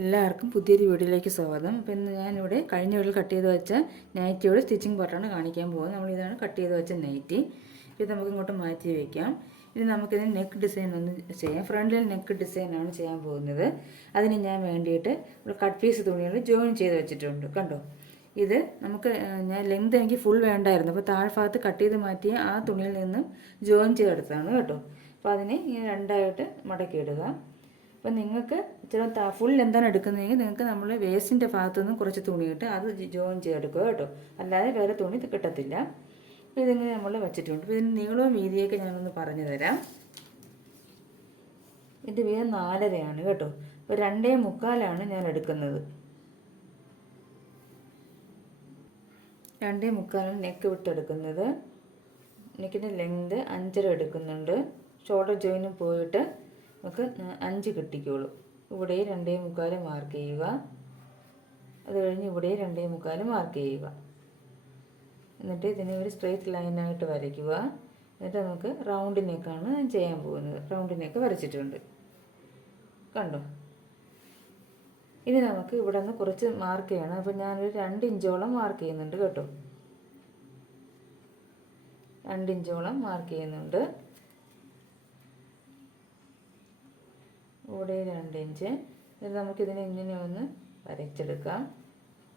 എല്ലാവർക്കും പുതിയൊരു വീഡിയോയിലേക്ക് സ്വാഗതം. അപ്പോൾ ഇന്ന് ഞാനിവിടെ കഴിഞ്ഞ വീട്ടിൽ കട്ട് ചെയ്ത് വെച്ച നൈറ്റിയോട് സ്റ്റിച്ചിങ് പാർട്ടാണ് കാണിക്കാൻ പോകുന്നത്. നമ്മളിതാണ് കട്ട് ചെയ്ത് വെച്ച നൈറ്റി. ഇത് നമുക്ക് ഇങ്ങോട്ട് മാറ്റി വയ്ക്കാം. ഇനി നമുക്കിതിന് നെക്ക് ഡിസൈൻ ഒന്ന് ചെയ്യാം. ഫ്രണ്ടിൽ നെക്ക് ഡിസൈനാണ് ചെയ്യാൻ പോകുന്നത്. അതിന് ഞാൻ വേണ്ടിയിട്ട് ഒരു കട്ട് പീസ് തുണികൾ ജോയിൻ ചെയ്ത് വെച്ചിട്ടുണ്ട്. കണ്ടോ, ഇത് നമുക്ക് ഞാൻ ലെങ്ത് എനിക്ക് ഫുൾ വേണ്ടായിരുന്നു. അപ്പോൾ താഴ്ഭാഗത്ത് കട്ട് ചെയ്ത് മാറ്റിയ ആ തുണിയിൽ നിന്ന് ജോയിൻ ചെയ്തെടുത്തതാണ് കേട്ടോ. അപ്പോൾ അതിനെ ഇങ്ങനെ രണ്ടായിട്ട് മടക്കിയിടുക. അപ്പോൾ നിങ്ങൾക്ക് ഇച്ചിരി ഫുൾ എന്താണ് എടുക്കുന്നതെങ്കിൽ നിങ്ങൾക്ക് നമ്മൾ വേസ്റ്റിൻ്റെ ഭാഗത്തുനിന്നും കുറച്ച് തുണി ഇട്ട് അത് ജോയിൻ ചെയ്തെടുക്കുക കേട്ടോ. അല്ലാതെ വേറെ തുണി കിട്ടത്തില്ല. അപ്പോൾ ഇതിങ്ങനെ നമ്മൾ വെച്ചിട്ടുണ്ട്. അപ്പോൾ ഇതിന് നീളവും വീതിയൊക്കെ ഞാനൊന്ന് പറഞ്ഞു തരാം. ഇതിൻ്റെ വീതം 4.5 കേട്ടോ. അപ്പോൾ 2.25 ഞാൻ എടുക്കുന്നത്. 2.25 നെക്ക് വിട്ടെടുക്കുന്നത്. നെക്കിൻ്റെ ലെങ്ത് 5.5 എടുക്കുന്നുണ്ട്. ഷോൾഡർ ജോയിനും പോയിട്ട് നമുക്ക് 5 കിട്ടിക്കോളൂ. ഇവിടെ 2.25 മാർക്ക് ചെയ്യുക. അത് കഴിഞ്ഞ് ഇവിടെ 2.25 മാർക്ക് ചെയ്യുക. എന്നിട്ട് ഇതിനെ ഒരു സ്ട്രെയിറ്റ് ലൈനായിട്ട് വരയ്ക്കുക. എന്നിട്ട് നമുക്ക് റൗണ്ട് നെക്കാണ് ഞാൻ ചെയ്യാൻ പോകുന്നത്. റൗണ്ട് നെക്ക് വരച്ചിട്ടുണ്ട്, കണ്ടോ. ഇനി നമുക്ക് ഇവിടെ നിന്ന് കുറച്ച് മാർക്ക് ചെയ്യണം. അപ്പോൾ ഞാനൊരു 2 ഇഞ്ചോളം മാർക്ക് ചെയ്യുന്നുണ്ട് കേട്ടോ. 2 ഇഞ്ചോളം മാർക്ക് ചെയ്യുന്നുണ്ട്. ഇവിടെ 2 ഇഞ്ച്. എന്നിട്ട് നമുക്കിതിനെ ഇങ്ങനെ ഒന്ന് വരച്ചെടുക്കാം.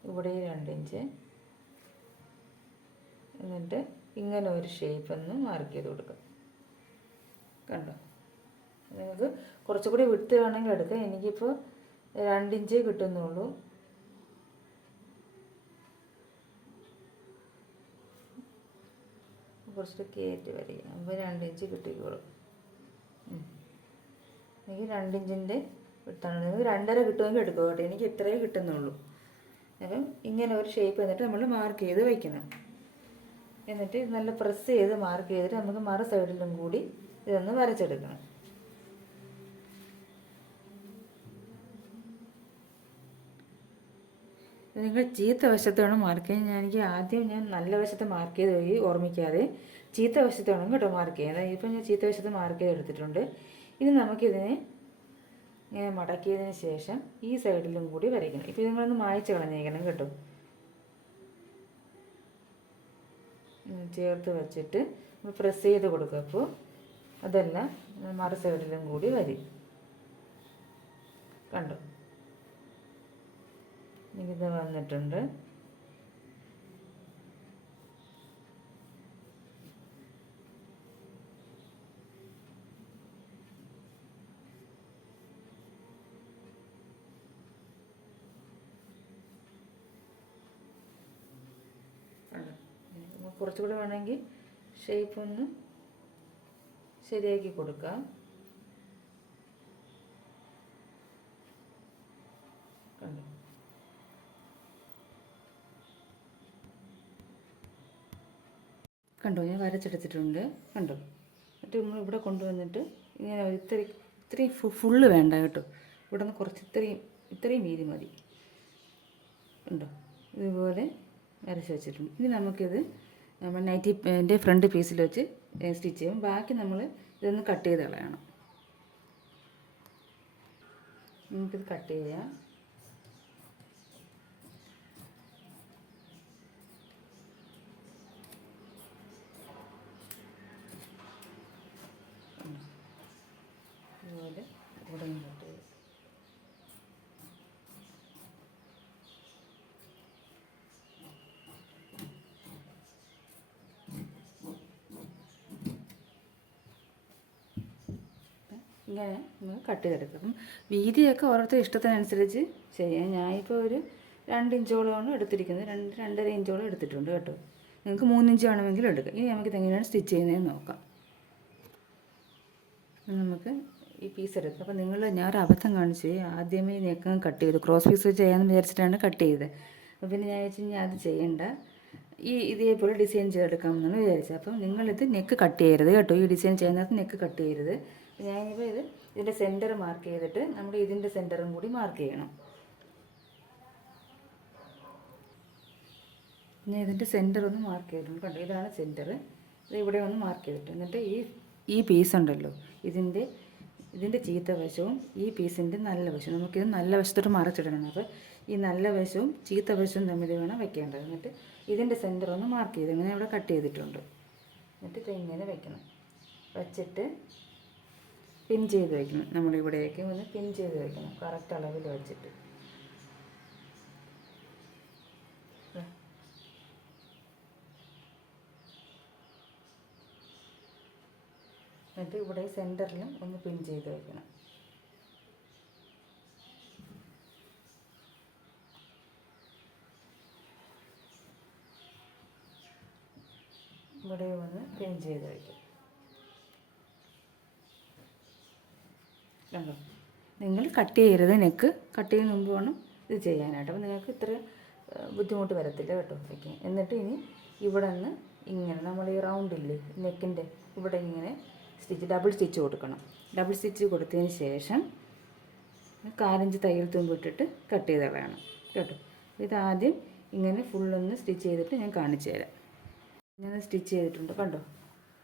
ഇവിടെ 2 ഇഞ്ച്. എന്നിട്ട് ഇങ്ങനെ ഒരു ഷേപ്പ് ഒന്ന് മാർക്ക് ചെയ്ത് കൊടുക്കാം. കണ്ടോ, നിങ്ങൾക്ക് കുറച്ചുകൂടി വിട്ട് വേണമെങ്കിൽ എടുക്കാം. എനിക്കിപ്പോൾ 2 ഇഞ്ചേ കിട്ടുന്നുള്ളൂ. കുറച്ച് കയറ്റി വരയ്ക്കാം. അപ്പോൾ 2 ഇഞ്ച് കിട്ടിക്കോളും. എനിക്ക് 2 ഇഞ്ചിൻ്റെ വിട്ടാണ്. നിങ്ങൾക്ക് 2.5 കിട്ടുമെങ്കിൽ എടുക്കുക കേട്ടോ. എനിക്ക് ഇത്രയേ കിട്ടുന്നുള്ളൂ. അപ്പം ഇങ്ങനെ ഒരു ഷേപ്പ് എന്നിട്ട് നമ്മൾ മാർക്ക് ചെയ്ത് വയ്ക്കണം. എന്നിട്ട് നല്ല പ്രസ് ചെയ്ത് മാർക്ക് ചെയ്തിട്ട് നമുക്ക് മറു സൈഡിലും കൂടി ഇതൊന്ന് വരച്ചെടുക്കണം. നിങ്ങൾ ചീത്ത വശത്ത് വേണം മാർക്ക് ചെയ്യാൻ. എനിക്ക് ആദ്യം ഞാൻ നല്ല വശത്ത് മാർക്ക് ചെയ്ത് പോയി ഓർമ്മിക്കാതെ ചീത്ത വശത്ത് വേണം കേട്ടോ മാർക്ക് ചെയ്യാൻ. ഇപ്പം ഞാൻ ചീത്ത വശത്ത് മാർക്ക് ചെയ്ത് എടുത്തിട്ടുണ്ട്. ഇനി നമുക്കിതിനെ ഇങ്ങനെ മടക്കിയതിന് ശേഷം ഈ സൈഡിലും കൂടി വരയ്ക്കണം. ഇപ്പോൾ നിങ്ങളൊന്ന് മായ്ച്ച് കളഞ്ഞേക്കണം കേട്ടോ. ചേർത്ത് വെച്ചിട്ട് പ്രസ് ചെയ്ത് കൊടുക്കുക. അപ്പോൾ അതെല്ലാം മറു സൈഡിലും കൂടി വരും. കണ്ടോ, ഇത് വന്നിട്ടുണ്ട്. കുറച്ചുകൂടി വേണമെങ്കിൽ ഷേപ്പ് ഒന്ന് ശരിയാക്കി കൊടുക്കാം. കണ്ടോ, കണ്ടോ ഞാൻ വരച്ചെടുത്തിട്ടുണ്ട്. കണ്ടോ, എന്നിട്ട് നമ്മൾ ഇവിടെ കൊണ്ടുവന്നിട്ട് ഇങ്ങനെ ഇത്രയും ഫുള്ള് വേണ്ട കേട്ടോ. ഇവിടെ നിന്ന് കുറച്ച് ഇത്രയും വീതി മതി. കണ്ടോ, ഇതുപോലെ വരച്ച് വെച്ചിട്ടുണ്ട്. ഇനി നമുക്കിത് നമ്മൾ നൈറ്റിൻ്റെ ഫ്രണ്ട് പീസിൽ വെച്ച് സ്റ്റിച്ച് ചെയ്യും. ബാക്കി നമ്മൾ ഇതൊന്ന് കട്ട് ചെയ്ത് കളയണം. നമുക്കിത് കട്ട് ചെയ്യാം. അതുപോലെ ഇവിടെ നിന്ന് കട്ട് ചെയ്യാം. ഇങ്ങനെ നമ്മൾ കട്ട് ചെയ്തെടുക്കും. വീതിയൊക്കെ ഓരോരുത്തർ ഇഷ്ടത്തിനനുസരിച്ച് ചെയ്യാം. ഞാനിപ്പോൾ ഒരു 2 ഇഞ്ചോളമാണ് എടുത്തിരിക്കുന്നത്. 2.5 ഇഞ്ചോളം എടുത്തിട്ടുണ്ട് കേട്ടോ. നിങ്ങൾക്ക് 3 ഇഞ്ച് വേണമെങ്കിലും എടുക്കാം. ഇനി നമുക്കിത് എങ്ങനെയാണ് സ്റ്റിച്ച് ചെയ്യുന്നതെന്ന് നോക്കാം. നമുക്ക് ഈ പീസ് എടുക്കാം. അപ്പോൾ ഞാൻ ഒരു അബദ്ധം കാണിച്ചു. ആദ്യമേ നെക്ക് കട്ട് ചെയ്തു. ക്രോസ് പീസ് ചെയ്യാമെന്ന് വിചാരിച്ചിട്ടാണ് കട്ട് ചെയ്തത്. അപ്പോൾ പിന്നെ ഞാൻ വെച്ച് കഴിഞ്ഞാൽ അത് ചെയ്യണ്ട, ഇതേപോലെ ഡിസൈൻ ചെയ്തെടുക്കാമെന്നാണ് വിചാരിച്ചത്. അപ്പം നിങ്ങളിത് നെക്ക് കട്ട് ചെയ്യരുത് കേട്ടോ. ഈ ഡിസൈൻ ചെയ്യുന്നത് നെക്ക് കട്ട് ചെയ്യരുത്. ഞാനിപ്പോൾ ഇതിൻ്റെ സെൻറ്റർ മാർക്ക് ചെയ്തിട്ട് നമ്മൾ ഇതിൻ്റെ സെൻറ്ററും കൂടി മാർക്ക് ചെയ്യണം. ഞാൻ ഇതിൻ്റെ സെൻറ്റർ ഒന്ന് മാർക്ക് ചെയ്തിട്ടുണ്ട്. കണ്ടോ, ഇതാണ് സെൻറ്റർ. ഇത് ഇവിടെ ഒന്ന് മാർക്ക് ചെയ്തിട്ട് എന്നിട്ട് ഈ പീസ് ഉണ്ടല്ലോ, ഇതിൻ്റെ ഇതിൻ്റെ ചീത്ത വശവും ഈ പീസിൻ്റെ നല്ല വശവും നമുക്കിത് നല്ല വശത്തോട്ട് മറച്ചിടണം. അപ്പോൾ ഈ നല്ല വശവും ചീത്ത വശവും തമ്മിൽ വേണം വെക്കേണ്ടത്. എന്നിട്ട് ഇതിൻ്റെ സെൻറ്റർ ഒന്ന് മാർക്ക് ചെയ്ത് ഇങ്ങനെ ഇവിടെ കട്ട് ചെയ്തിട്ടുണ്ട്. എന്നിട്ട് ഇങ്ങനെ വെക്കണം. വച്ചിട്ട് പിൻ ചെയ്ത് വയ്ക്കണം. നമ്മളിവിടേക്ക് ഒന്ന് പിൻ ചെയ്ത് വയ്ക്കണം കറക്റ്റ് അളവിൽ വെച്ചിട്ട്. എന്നിട്ട് ഇവിടെ സെൻറ്ററിലും ഒന്ന് പിൻ ചെയ്ത് വയ്ക്കണം. ഇവിടെ ഒന്ന് പിൻ ചെയ്ത് വയ്ക്കും. കണ്ടോ? നിങ്ങൾ കട്ട് ചെയ്യരുത്. നെക്ക് കട്ട് ചെയ്യുന്ന മുമ്പ് വേണം ഇത് ചെയ്യാനായിട്ട്. അപ്പോൾ നിങ്ങൾക്ക് ഇത്ര ബുദ്ധിമുട്ട് വരത്തില്ല കേട്ടോ വയ്ക്കാൻ. എന്നിട്ട് ഇനി ഇവിടെ നിന്ന് ഇങ്ങനെ നമ്മൾ ഈ റൗണ്ടില്ലേ നെക്കിൻ്റെ ഇവിടെ ഇങ്ങനെ ഡബിൾ സ്റ്റിച്ച് കൊടുക്കണം. ഡബിൾ സ്റ്റിച്ച് കൊടുത്തതിന് ശേഷം 4 ഇഞ്ച് തയ്യൽ തുമ്പിട്ടിട്ട് കട്ട് ചെയ്ത് കളയണം കേട്ടോ. ഇതാദ്യം ഇങ്ങനെ ഫുള്ളൊന്ന് സ്റ്റിച്ച് ചെയ്തിട്ട് ഞാൻ കാണിച്ചു തരാം. ഞാൻ സ്റ്റിച്ച് ചെയ്തിട്ടുണ്ട് കണ്ടോ,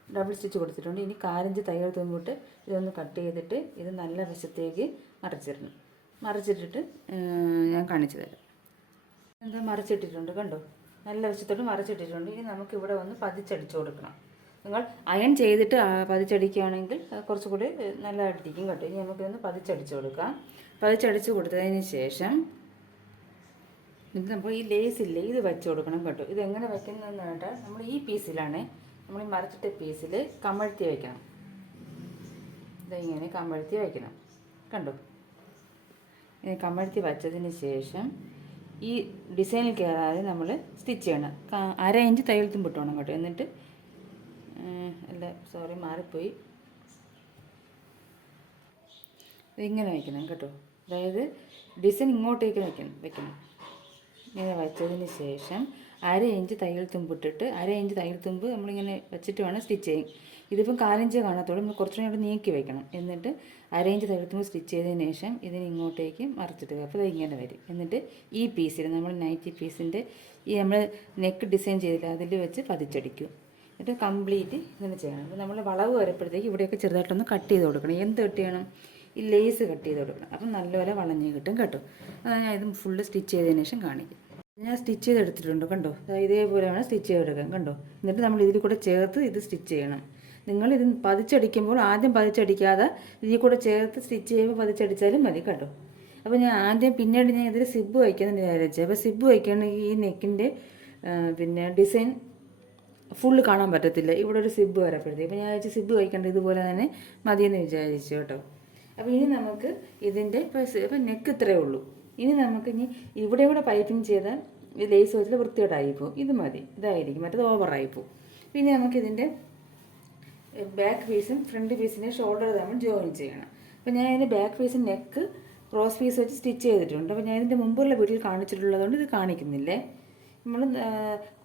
ഡബിൾ സ്റ്റിച്ച് കൊടുത്തിട്ടുണ്ട്. ഇനി 4 ഇഞ്ച് തയ്യൽ തുമ്പിട്ട് ഇതൊന്ന് കട്ട് ചെയ്തിട്ട് ഇത് നല്ല വശത്തേക്ക് മറിച്ചിടണം. മറിച്ചിട്ടിട്ട് ഞാൻ കാണിച്ചു തരാം. എന്താ മറിച്ചിട്ടിട്ടുണ്ട് കണ്ടോ, നല്ല വശത്തോട്ട് മറിച്ചിട്ടിട്ടുണ്ട്. ഇനി നമുക്കിവിടെ ഒന്ന് പതിച്ചടിച്ചു കൊടുക്കണം. നിങ്ങൾ അയൺ ചെയ്തിട്ട് പതിച്ചടിക്കുകയാണെങ്കിൽ കുറച്ചുകൂടി നല്ലതായിട്ടിരിക്കും കേട്ടോ. ഇനി നമുക്കിതൊന്ന് പതിച്ചടിച്ചു കൊടുക്കാം. പതിച്ചടിച്ച് കൊടുത്തതിന് ശേഷം ഇത് നമ്മൾ ഈ ലേസ് ഇല്ലേ ഇത് വെച്ച് കൊടുക്കണം കേട്ടോ. ഇതെങ്ങനെ വയ്ക്കുന്നതെന്ന് കേട്ടാൽ നമ്മൾ ഈ പീസിലാണ് നമ്മൾ ഈ മറിച്ചിട്ട പീസിൽ കമഴ്ത്തി വയ്ക്കണം. ഇതിങ്ങനെ കമഴ്ത്തി വയ്ക്കണം കണ്ടോ. ഇങ്ങനെ കമഴ്ത്തി വച്ചതിന് ശേഷം ഈ ഡിസൈനിൽ കയറാതെ നമ്മൾ സ്റ്റിച്ച് ചെയ്യണം. 1/2 ഇഞ്ച് തയ്യൽ തുമ്പിട്ട് വേണം കേട്ടോ. എന്നിട്ട് മാറിപ്പോയി. ഇങ്ങനെ വയ്ക്കണം കേട്ടോ. അതായത് ഡിസൈൻ ഇങ്ങോട്ടേക്ക് വെക്കണം. ഇങ്ങനെ വച്ചതിന് ശേഷം 1/2 ഇഞ്ച് തയ്യൽ തുമ്പിട്ടിട്ട് 1/2 ഇഞ്ച് തയ്യൽ തുമ്പ് നമ്മളിങ്ങനെ വെച്ചിട്ട് വേണം സ്റ്റിച്ച് ചെയ്യും. ഇതിപ്പം 4 ഇഞ്ച് കാണാത്തോളം നമ്മൾ കുറച്ചുകൂടി അവിടെ നീക്കി വയ്ക്കണം. എന്നിട്ട് 1/2 ഇഞ്ച് തയ്യൽ തുമ്പ് സ്റ്റിച്ച് ചെയ്തതിന് ശേഷം ഇതിന് ഇങ്ങോട്ടേക്ക് മറിച്ചിട്ട് അപ്പോൾ ഇത് ഇങ്ങനെ വരും. എന്നിട്ട് ഈ പീസിൽ നമ്മൾ നൈറ്റി പീസിൻ്റെ ഈ നമ്മൾ നെക്ക് ഡിസൈൻ ചെയ്തില്ല അതിൽ വെച്ച് പതിച്ചടിക്കും. എന്നിട്ട് കംപ്ലീറ്റ് ഇങ്ങനെ ചെയ്യണം. അപ്പോൾ നമ്മൾ വളവ് വരുമ്പോഴത്തേക്ക് ഇവിടെയൊക്കെ ചെറുതായിട്ടൊന്ന് കട്ട് ചെയ്ത് കൊടുക്കണം. എന്ത് കട്ട് ചെയ്യണം? ഈ ലേസ് കട്ട് ചെയ്ത് കൊടുക്കണം. അപ്പം നല്ലപോലെ വളഞ്ഞ് കിട്ടും കേട്ടോ. അതാണ് ഞാൻ ഇത് ഫുള്ള് സ്റ്റിച്ച് ചെയ്തതിന് ശേഷം കാണിക്കും. ഞാൻ സ്റ്റിച്ച് ചെയ്തെടുത്തിട്ടുണ്ട് കണ്ടോ. ഇതേപോലെ വേണം സ്റ്റിച്ച് ചെയ്തെടുക്കാൻ കണ്ടോ. എന്നിട്ട് നമ്മൾ ഇതിൽ കൂടെ ചേർത്ത് ഇത് സ്റ്റിച്ച് ചെയ്യണം. നിങ്ങൾ ഇത് പതിച്ചടിക്കുമ്പോൾ ആദ്യം പതിച്ചടിക്കാതെ ഇതിൽ കൂടെ ചേർത്ത് സ്റ്റിച്ച് ചെയ്യുമ്പോൾ പതിച്ചടിച്ചാലും മതി കേട്ടോ. അപ്പോൾ ഞാൻ ആദ്യം പിന്നീട് ഞാൻ ഇതിൽ സിബ് വയ്ക്കുന്നുണ്ട് വിചാരിച്ചത്. അപ്പോൾ സിബ് വയ്ക്കുകയാണെങ്കിൽ ഈ നെക്കിൻ്റെ പിന്നെ ഡിസൈൻ ഫുള്ള് കാണാൻ പറ്റത്തില്ല. ഇവിടെ ഒരു സിബ് വരപ്പെടുത്തി. അപ്പോൾ ഞാൻ വിചാരിച്ചു സിബ് വയ്ക്കേണ്ട ഇതുപോലെ തന്നെ മതിയെന്ന് വിചാരിച്ചു കേട്ടോ. അപ്പോൾ ഇനി നമുക്ക് ഇതിൻ്റെ ഇപ്പം നെക്ക് ഇത്രയേ ഉള്ളൂ. ഇനി നമുക്ക് ഇവിടെ പൈപ്പിംഗ് ചെയ്താൽ ഈ ലേസ് വെച്ചിട്ട് വൃത്തിയോടായിപ്പോവും. ഇത് മതി, ഇതായിരിക്കും, മറ്റേത് ഓവറായിപ്പോവും. പിന്നെ നമുക്കിതിൻ്റെ ബാക്ക് പീസും ഫ്രണ്ട് പീസിൻ്റെ ഷോൾഡർ തമ്മിൽ ജോയിൻ ചെയ്യണം. അപ്പോൾ ഞാൻ ഇതിൻ്റെ ബാക്ക് പീസും നെക്ക് ക്രോസ് പീസ് വെച്ച് സ്റ്റിച്ച് ചെയ്തിട്ടുണ്ട്. അപ്പോൾ ഞാൻ ഇതിൻ്റെ മുമ്പുള്ള വീട്ടിൽ കാണിച്ചിട്ടുള്ളതുകൊണ്ട് ഇത് കാണിക്കുന്നില്ലേ. നമ്മൾ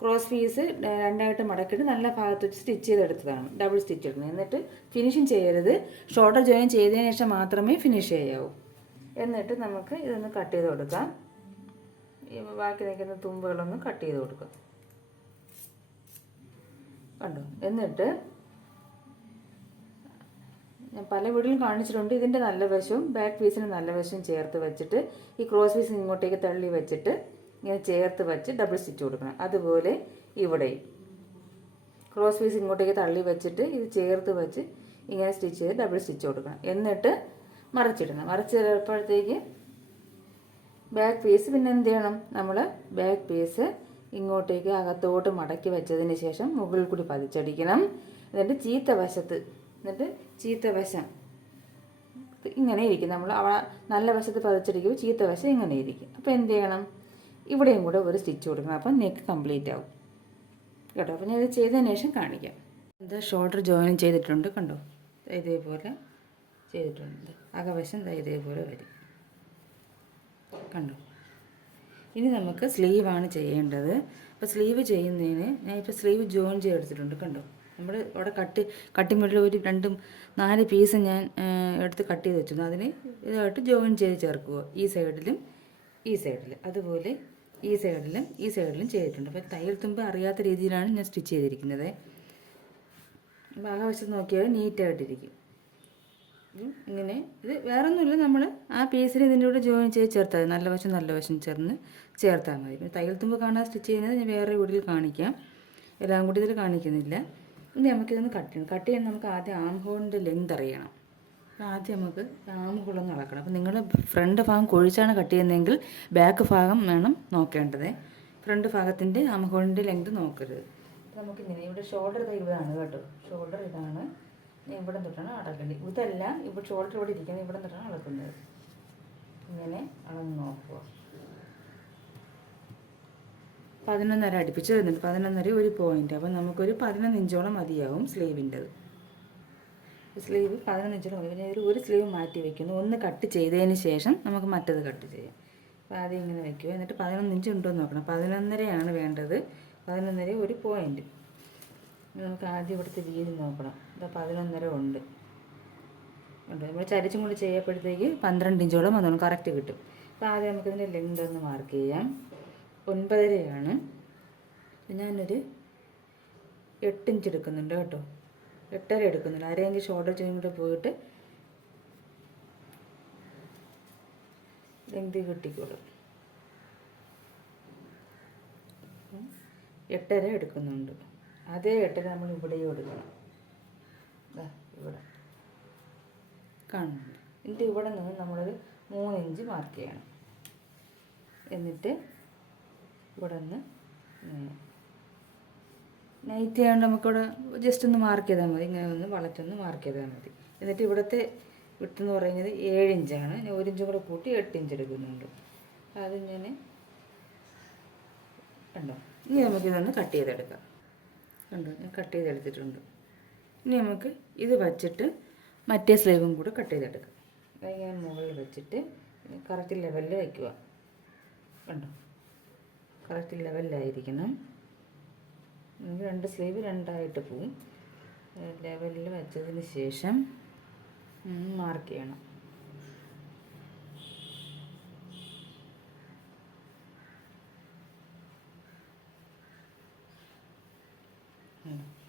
ക്രോസ് പീസ് 2ആയിട്ട് മടക്കിയിട്ട് നല്ല ഭാഗത്ത് വെച്ച് സ്റ്റിച്ച് ചെയ്തെടുത്തതാണ്. ഡബിൾ സ്റ്റിച്ച് ഇടുന്നത്. എന്നിട്ട് ഫിനിഷിങ് ചെയ്യരുത്. ഷോൾഡർ ജോയിൻ ചെയ്തതിന് ശേഷം മാത്രമേ ഫിനിഷ് ചെയ്യാവൂ. എന്നിട്ട് നമുക്ക് ഇതൊന്ന് കട്ട് ചെയ്ത് കൊടുക്കാം. ഈ ബാക്കി നിൽക്കുന്ന തുമ്പുകളൊന്ന് കട്ട് ചെയ്ത് കൊടുക്കാം കണ്ടോ. എന്നിട്ട് ഞാൻ പല വീട്ടിലും കാണിച്ചിട്ടുണ്ട്. ഇതിൻ്റെ നല്ല വശവും ബാക്ക് പീസിന് നല്ല വശവും ചേർത്ത് വെച്ചിട്ട് ഈ ക്രോസ് പീസ് ഇങ്ങോട്ടേക്ക് തള്ളി വെച്ചിട്ട് ഇങ്ങനെ ചേർത്ത് വെച്ച് ഡബിൾ സ്റ്റിച്ച് കൊടുക്കണം. അതുപോലെ ഇവിടെ ക്രോസ് പീസ് ഇങ്ങോട്ടേക്ക് തള്ളി വെച്ചിട്ട് ഇത് ചേർത്ത് വെച്ച് ഇങ്ങനെ സ്റ്റിച്ച് ചെയ്ത് ഡബിൾ സ്റ്റിച്ച് കൊടുക്കണം. എന്നിട്ട് മറിച്ചിടണം. മറിച്ചിടുമ്പോഴത്തേക്ക് ബാക്ക് പീസ് പിന്നെ എന്ത് ചെയ്യണം? നമ്മൾ ബാക്ക് പീസ് ഇങ്ങോട്ടേക്ക് അകത്തോട്ട് മടക്കി വെച്ചതിന് ശേഷം മുകളിൽ കൂടി പതിച്ചടിക്കണം. എന്നിട്ട് ചീത്ത വശം ഇങ്ങനെ ഇരിക്കും. നമ്മൾ നല്ല വശത്ത് പതിച്ചടിക്കുമ്പോൾ ചീത്ത വശം ഇങ്ങനെ ഇരിക്കും. അപ്പോൾ എന്ത് ചെയ്യണം? ഇവിടെയും കൂടെ ഒരു സ്റ്റിച്ച് കൊടുക്കണം. അപ്പം നെക്ക് കംപ്ലീറ്റ് ആവും കേട്ടോ. അപ്പം ഞാൻ ഇത് ചെയ്തതിന് ശേഷം കാണിക്കാം. എന്താ ഷോൾഡർ ജോയിൻ ചെയ്തിട്ടുണ്ട് കണ്ടോ. ഇതേപോലെ ചെയ്തിട്ടുണ്ട്. അകവശം ഇതേപോലെ വരും കണ്ടോ. ഇനി നമുക്ക് സ്ലീവാണ് ചെയ്യേണ്ടത്. അപ്പോൾ സ്ലീവ് ചെയ്യുന്നതിന് ഞാൻ ഇപ്പോൾ സ്ലീവ് ജോയിൻ ചെയ്തെടുത്തിട്ടുണ്ട് കണ്ടോ. നമ്മൾ അവിടെ കട്ടിങ് മെറ്റീരിയൽ ഒരു 2-4 പീസ് ഞാൻ എടുത്ത് കട്ട് ചെയ്ത് വെച്ചിരുന്നു. അതിന് ഇതായിട്ട് ജോയിൻ ചെയ്ത് ചേർക്കുക. ഈ സൈഡിലും അതുപോലെ ഈ സൈഡിലും ചെയ്തിട്ടുണ്ട്. അപ്പോൾ തയ്യൽ തുമ്പ് അറിയാത്ത രീതിയിലാണ് ഞാൻ സ്റ്റിച്ച് ചെയ്തിരിക്കുന്നത്. അപ്പോൾ അകവശത്ത് നോക്കിയാൽ നീറ്റായിട്ടിരിക്കും ഇങ്ങനെ ഇത് വേറെ ഒന്നുമില്ല, നമ്മൾ ആ പീസിന് ഇതിൻ്റെ കൂടെ ജോയിൻ ചെയ്ത് ചേർത്താൽ മതി. നല്ല വശം ചേർത്താൽ മതി. പിന്നെ തയ്യൽ തുമ്പ് കാണാൻ സ്റ്റിച്ച് ചെയ്യുന്നത് ഞാൻ വേറെ വീഡിയോയിൽ കാണിക്കാം, എല്ലാം കൂടി ഇതിൽ കാണിക്കുന്നില്ല. ഇനി നമുക്കിതൊന്ന് കട്ട് ചെയ്യാൻ നമുക്ക് ആദ്യം ആം ഹോളിൻ്റെ ലെങ്ത് അറിയണം. ആദ്യം നമുക്ക് ആം ഹോളൊന്ന് അളക്കണം. അപ്പോൾ നിങ്ങൾ ഫ്രണ്ട് ഭാഗം കുഴിച്ചാണ് കട്ട് ചെയ്യുന്നതെങ്കിൽ ബാക്ക് ഭാഗം വേണം നോക്കേണ്ടത്. ഫ്രണ്ട് ഭാഗത്തിൻ്റെ ആം ഹോളിൻ്റെ ലെങ്ത് നോക്കരുത്. അപ്പോൾ നമുക്കിങ്ങനെ ഇവിടെ ഷോൾഡർ ഇതാണ് കേട്ടോ, ഷോൾഡർ ഇതാണ്. ഇവിടെ തൊട്ടാണ് അളക്കേണ്ടത്. ഇതല്ല, ഇപ്പോൾ ഷോൾഡർ ഇവിടെ ഇരിക്കുന്നത്, ഇവിടെ തൊട്ടാണ് അളക്കുന്നത്. ഇങ്ങനെ അളന്ന് നോക്കുക. 11.5 അടുപ്പിച്ച് വരുന്നുണ്ട്. 11.5 ഒരു പോയിൻ്റ്. അപ്പോൾ നമുക്കൊരു 11 ഇഞ്ചോളം മതിയാവും സ്ലീവിൻ്റെത്. സ്ലീവ് 11 ഇഞ്ചോളം മതി. പിന്നെ ഒരു സ്ലീവ് മാറ്റി വയ്ക്കുന്നു. ഒന്ന് കട്ട് ചെയ്തതിന് ശേഷം നമുക്ക് മറ്റത് കട്ട് ചെയ്യാം. അപ്പോൾ ആദ്യം ഇങ്ങനെ വയ്ക്കുക. എന്നിട്ട് 11 ഇഞ്ച് ഉണ്ടോ എന്ന് നോക്കണം. 11.5 വേണ്ടത്. 11.5 ഒരു പോയിൻ്റ്. നമുക്ക് ആദ്യം ഇവിടുത്തെ വീതി നോക്കണം. ഇതാ 11.5 ഉണ്ട്. നമ്മൾ ചരിച്ചും കൂടി ചെയ്യുമ്പോഴത്തേക്ക് 12 ഇഞ്ചോളം വന്നോളും, കറക്റ്റ് കിട്ടും. അപ്പോൾ ആദ്യം നമുക്കിതിൻ്റെ ലെങ്ത് ഒന്ന് മാർക്ക് ചെയ്യാം. 9.5 ഞാനൊരു 8 ഇഞ്ച് എടുക്കുന്നുണ്ട് കേട്ടോ. 8.5 എടുക്കുന്നുണ്ട്. 1/2 ഇഞ്ച് ഷോൾഡർ ചെയ്യും കൂടെ പോയിട്ട് ലെങ്ത് കിട്ടിക്കോളും. 8.5 എടുക്കുന്നുണ്ട്. അതേ 8.5 നമ്മൾ ഇവിടെയും എടുക്കണം. ഇവിടെ കാണുന്നുണ്ട്. എന്നിട്ട് ഇവിടെ നിന്ന് നമ്മളൊരു 3 ഇഞ്ച് മാർക്ക് ചെയ്യണം. എന്നിട്ട് ഇവിടെ നിന്ന് നൈറ്റ് ആയതുകൊണ്ട് നമുക്കിവിടെ ജസ്റ്റ് ഒന്ന് മാർക്ക് ചെയ്താൽ മതി. ഇങ്ങനെ ഒന്ന് വളച്ചൊന്ന് മാർക്ക് ചെയ്താൽ മതി. എന്നിട്ട് ഇവിടുത്തെ വിട്ടെന്ന് പറയുന്നത് 7 ഇഞ്ചാണ്. ഞാൻ 1 ഇഞ്ചും കൂടെ കൂട്ടി 8 ഇഞ്ച് എടുക്കുന്നുണ്ട്. അത് ഞാൻ കണ്ടോ. ഇനി നമുക്കിതൊന്ന് കട്ട് ചെയ്തെടുക്കാം. കണ്ടോ, ഞാൻ കട്ട് ചെയ്തെടുത്തിട്ടുണ്ട്. ഇനി നമുക്ക് ഇത് വച്ചിട്ട് മറ്റേ സ്ലീവും കൂടെ കട്ട് ചെയ്തെടുക്കാം. അതിങ്ങനെ മുകളിൽ വെച്ചിട്ട് കറക്റ്റ് ലെവലിൽ വയ്ക്കുക. കണ്ടോ, കറക്റ്റ് ലെവലിലായിരിക്കണം. രണ്ട് സ്ലീവ് രണ്ടായിട്ട് പോവും. ലെവലിൽ വെച്ചതിന് ശേഷം മാർക്ക് ചെയ്യണം.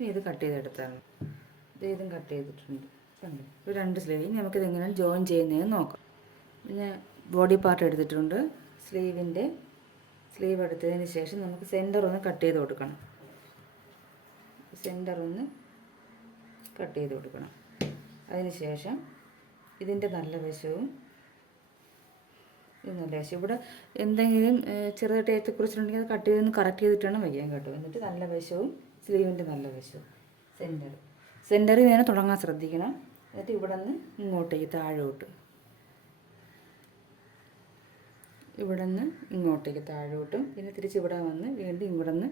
ഇത് കട്ട് ചെയ്തെടുത്താണ്. ഇതും കട്ട് ചെയ്തിട്ടുണ്ട്. കണ്ടു. ഇപ്പോൾ 2 സ്ലീവ്. ഇനി നമുക്കിത് എങ്ങനെയാണ് ജോയിൻ ചെയ്യുന്നതെന്ന് നോക്കാം. ഞാൻ ബോഡി പാർട്ട് എടുത്തിട്ടുണ്ട്. സ്ലീവ് എടുത്തതിന് ശേഷം നമുക്ക് സെൻറ്റർ ഒന്ന് കട്ട് ചെയ്ത് കൊടുക്കണം. സെൻറ്റർ ഒന്ന് കട്ട് ചെയ്ത് കൊടുക്കണം. അതിന് ശേഷം ഇതിൻ്റെ നല്ല വശവും ഇത് നല്ല വശം. ഇവിടെ എന്തെങ്കിലും ചെറുതായിട്ട് ഏറ്റക്കുറിച്ചിട്ടുണ്ടെങ്കിൽ അത് കട്ട് ചെയ്തൊന്ന് കറക്റ്റ് ചെയ്തിട്ടാണ് വയ്ക്കാൻ കേട്ടോ. എന്നിട്ട് നല്ല വശവും സ്ലീവിൻ്റെ നല്ല വശവും സെൻറ്ററിൽ വേണം തുടങ്ങാൻ ശ്രദ്ധിക്കണം. എന്നിട്ട് ഇവിടെ നിന്ന് ഇങ്ങോട്ടേക്ക് താഴോട്ട്, ഇവിടെ നിന്ന് ഇങ്ങോട്ടേക്ക് താഴോട്ടും, പിന്നെ തിരിച്ച് ഇവിടെ വന്ന് വീണ്ടും ഇവിടെ നിന്ന്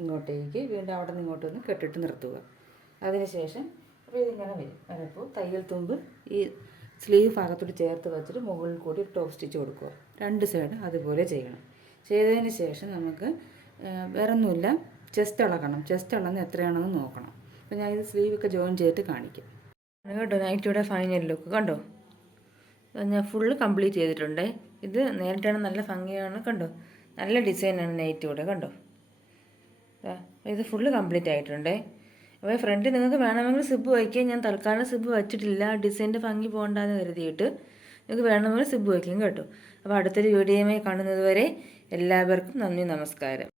ഇങ്ങോട്ടേക്ക്, വീണ്ടും അവിടെ നിന്ന് ഇങ്ങോട്ടൊന്ന് കെട്ടിട്ട് നിർത്തുക. അതിനുശേഷം അപ്പോൾ ഇതിങ്ങനെ വരപ്പോൾ തയ്യൽ തുമ്പ് ഈ സ്ലീവ് ഭാഗത്തോട്ട് ചേർത്ത് വെച്ചിട്ട് മുകളിൽ കൂടി ടോപ്പ് സ്റ്റിച്ച് കൊടുക്കുക. 2 സൈഡ് അതുപോലെ ചെയ്യണം. ചെയ്തതിന് ശേഷം നമുക്ക് വേറെ ഒന്നുമില്ല, ചെസ്റ്റ് അളക്കണം. ചെസ്റ്റ് അളന്ന് എത്രയാണെന്ന് നോക്കണം. അപ്പോൾ ഞാൻ ഇത് സ്ലീവൊക്കെ ജോയിൻ ചെയ്തിട്ട് കാണിക്കാം കേട്ടോ. നൈറ്റിയുടെ ഫൈനൽ ലുക്ക് കണ്ടോ, ഞാൻ ഫുള്ള് കംപ്ലീറ്റ് ചെയ്തിട്ടുണ്ട്. ഇത് നേരിട്ടാണ്, നല്ല ഭംഗിയാണ് കണ്ടോ. നല്ല ഡിസൈനാണ് നൈറ്റിയുടെ കണ്ടോ. ഇത് ഫുള്ള് കംപ്ലീറ്റ് ആയിട്ടുണ്ട്. അപ്പോൾ ഫ്രണ്ട് നിങ്ങൾക്ക് വേണമെങ്കിൽ സിബ് വയ്ക്കുക. ഞാൻ തൽക്കാലം സിബ് വച്ചിട്ടില്ല, ഡിസൈൻ്റെ ഭംഗി പോകണ്ടെന്ന് കരുതിയിട്ട്. നിങ്ങൾക്ക് വേണമെങ്കിൽ സിബ് വയ്ക്കും കേട്ടോ. അപ്പോൾ അടുത്തൊരു വീഡിയോയുമായി കാണുന്നത് വരെ എല്ലാവർക്കും നന്ദി, നമസ്കാരം.